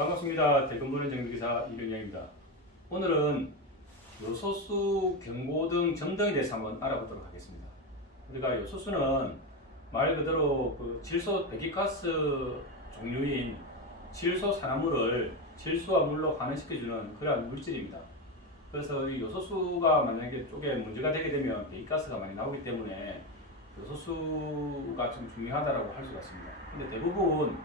반갑습니다. 대금보는 정비기사 이병영입니다. 오늘은 요소수, 경고등, 점등에 대해서 한번 알아보도록 하겠습니다. 우리가 요소수는 말 그대로 질소 배기가스 종류인 질소 산화물을 질소와 물로 환원시켜주는 그러한 물질입니다. 그래서 이 요소수가 만약에 쪽에 문제가 되게 되면 배기가스가 많이 나오기 때문에 요소수가 좀 중요하다고 할 수가 있습니다. 근데 대부분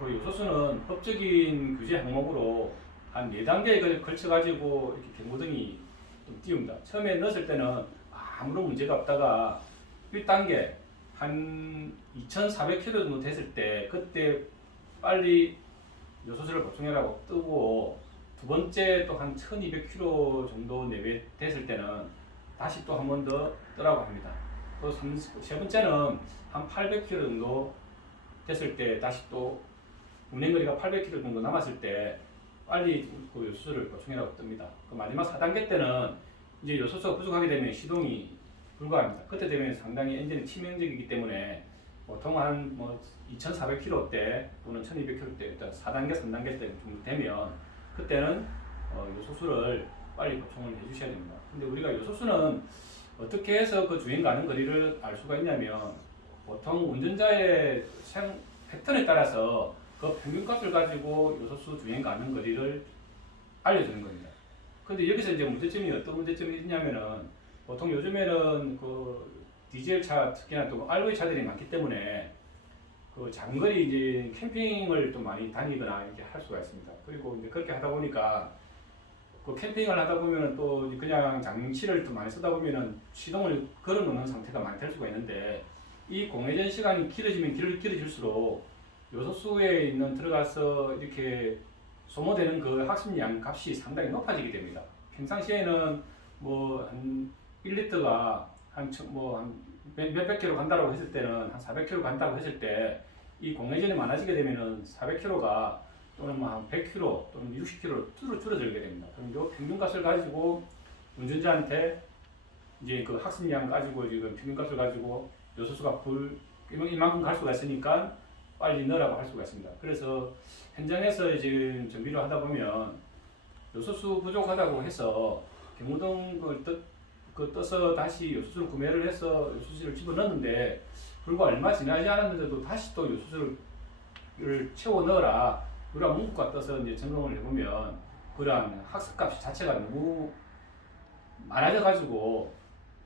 그 요소수는 법적인 규제 항목으로 한 4단계에 걸쳐가지고 이렇게 경고등이 좀 띄웁니다. 처음에 넣었을 때는 아무런 문제가 없다가 1단계 한 2,400km 정도 됐을 때 그때 빨리 요소수를 보충해라고 뜨고, 두 번째 또 한 1,200km 정도 내외 됐을 때는 다시 또 한 번 더 뜨라고 합니다. 또 세 번째는 한 800km 정도 됐을 때 다시 또 운행거리가 800km 정도 남았을 때 빨리 그 요소수를 보충해라고 뜹니다. 그 마지막 4단계 때는 이제 요소수가 부족하게 되면 시동이 불가합니다. 그때 되면 상당히 엔진이 치명적이기 때문에 보통 한 2,400km 또는 1,200km 일단 4단계, 3단계 때 좀 되면 그때는 요소수를 빨리 보충을 해주셔야 됩니다. 근데 우리가 요소수는 어떻게 해서 그 주행 가는 거리를 알 수가 있냐면, 보통 운전자의 생 패턴에 따라서 그 평균값을 가지고 요소수 주행 가는 거리를 알려주는 겁니다. 근데 여기서 이제 문제점이 어떤 문제점이 있냐면은, 보통 요즘에는 그 디젤 차, 특히나 또 RV 차들이 많기 때문에 그 장거리 이제 캠핑을 또 많이 다니거나 이렇게 할 수가 있습니다. 그리고 이제 그렇게 하다 보니까 그 캠핑을 하다 보면은 또 그냥 장치를 또 많이 쓰다 보면은 시동을 걸어 놓는 상태가 많이 될 수가 있는데, 이 공회전 시간이 길어지면 길어질수록 요소수에 있는 들어가서 이렇게 소모되는 그 학습량 값이 상당히 높아지게 됩니다. 평상시에는 한 1리터가 한 몇백 킬로 간다고 했을 때는 한 400km 간다고 했을 때, 이 공회전이 많아지게 되면은 400km가 또는 한 100km 또는 60km 줄어들게 됩니다. 그럼 이 평균값을 가지고 운전자한테 이제 그 학습량 가지고 지금 평균값을 가지고 요소수가 이만큼 갈 수가 있으니까 빨리 넣으라고 할 수가 있습니다. 그래서 현장에서 지금 정비를 하다 보면 요소수 부족하다고 해서 경고등을 떠서 다시 요소수를 구매를 해서 요소수를 집어넣는데, 불과 얼마 지나지 않았는데도 다시 또 요소수를 채워 넣어라 그런 문구가 떠서 이제 점검을 해보면, 그러한 학습값 자체가 너무 많아져 가지고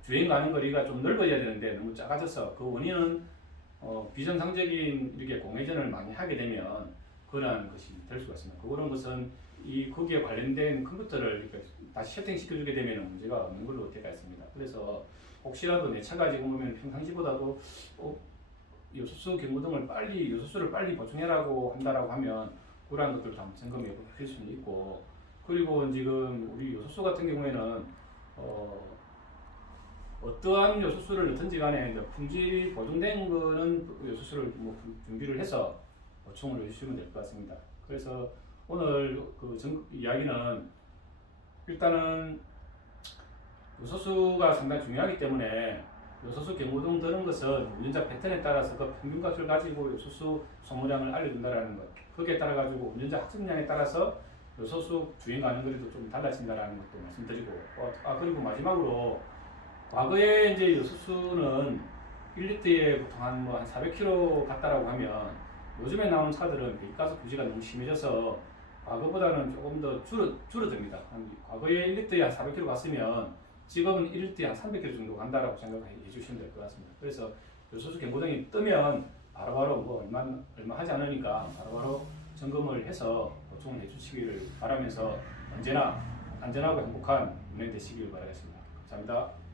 주행 가는 거리가 좀 넓어져야 되는데 너무 작아져서, 그 원인은 비정상적인 이렇게 공회전을 많이 하게 되면 그런 것이 될 수가 있습니다. 그런 것은 거기에 관련된 컴퓨터를 이렇게 다시 세팅시켜주게 되면 문제가 없는 걸로 되어 있습니다. 그래서 혹시라도 내 차가 지금 보면 평상시보다도 요소수 경고등을 요소수를 빨리 보충해라고 한다라고 하면 그러한 것들도 한번 점검해 볼 수는 있고, 그리고 지금 우리 요소수 같은 경우에는 어떠한 요소수를 넣든지 간에 품질 보증된 거는 요소수를 준비를 해서 보충을 해주시면 될 것 같습니다. 그래서 오늘 이야기는 일단은 요소수가 상당히 중요하기 때문에, 요소수 경고등 드는 것은 운전자 패턴에 따라서 그 평균값을 가지고 요소수 소모량을 알려준다라는 것, 거기에 따라 가지고 운전자 학습량에 따라서 요소수 주행 가는 거리도 좀 달라진다라는 것도 말씀드리고, 그리고 마지막으로 과거에 이제 요소수는 1리터에 보통 한 400km 갔다라고 하면, 요즘에 나오는 차들은 배기가스 부지가 너무 심해져서 과거보다는 조금 더 줄어듭니다. 과거에 1리터에 한 400km 갔으면 지금은 1리터에 한 300km 정도 간다라고 생각해 주시면 될 것 같습니다. 그래서 요소수 경고등이 뜨면 바로바로 얼마 하지 않으니까 바로바로 점검을 해서 보충을 해주시기를 바라면서 언제나 안전하고 행복한 운행 되시길 바라겠습니다. 감사합니다.